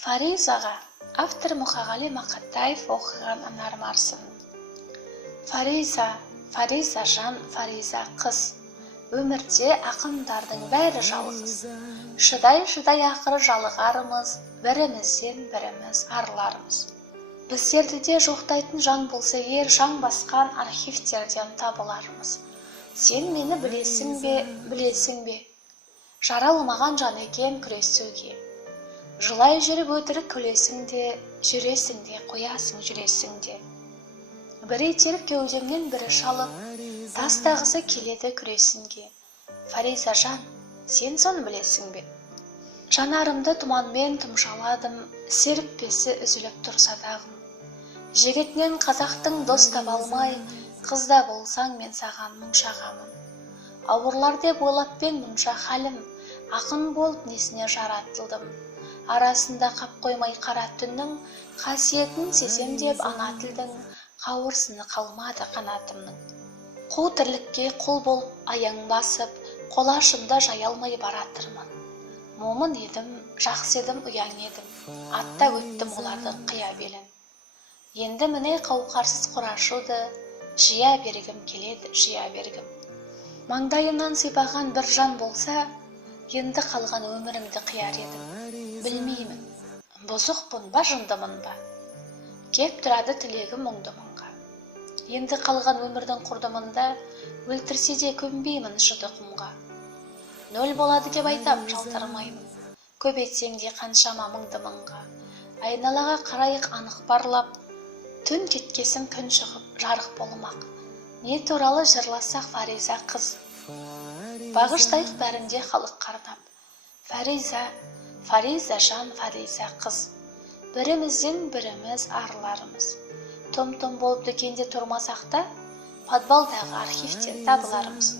Фаризаға автор Мұқағали Мақатаев оқыған анармарсын. Фариза жан, Фариза қыз. Өмірде ақындардың бәрі жалғыз. Шыдай ақыры жалығарымыз, бірімізден біріміз арыларымыз. Біздерді де жоқтайтын жан болса егер, жан басқан архивтерден табылармыз. Сен мені білесің бе? Жаралмаған жан екен күресуге. Жылай жүріп өтірік күлесің де, жүресің де, қоясың жүресің де. Бірі итеріп кеудемнен бірі шалып, тастағысы келеді күресінге. Фариза жан, сен соны білесің бе? Жанарымды тұманмен тұмшаладым, серіппесі үзіліп тұрса дағым. Жігітінен қазақтың дос таба алмай, қызда болсаң мен саған мұңшағамын. Ауырлар деп ойлаппен мұнша халім, ақын болып несіне жаратылдым. Арасында қап қоймай қара түннің, қасиетін сезем деп ана тілдің, қауырсыны қалмады қанатымның. Қу тірлікке құл болып аяң басып, қолашымда жай алмай баратырмын. Момын едім, жақсы едім, ұяң едім, атта өттім олардың қия белін. Енді міне қауқарсыз құрашуды, жия бергім келеді, жия бергім. Маңдайымнан сипаған бір жан болса, енді қалған өмірімді қияр едім. Білмеймін, бұзықпын ба, жындымын ба? Кеп тұрады тілегім мұңды мұңға. Енді қалған өмірдің құрдымында, өлтірсе де көнбеймін жыды құмға. Нөл болады деп айтам, жалтармаймын. Көбейтсең де қаншама мұңды мұңға. Айналаға қарайық анық барлап, түн кеткесін күн шығып жарық болмақ. Не туралы жырласақ Фариза қыз. Бағыштайық бәрінде халық қарнап. Фариза жан, Фариза қыз. Бірімізден біріміз арыларымыз. Том-том болып дүкенде тұрмасақ та, подвалдағы архивтен табыларымыз.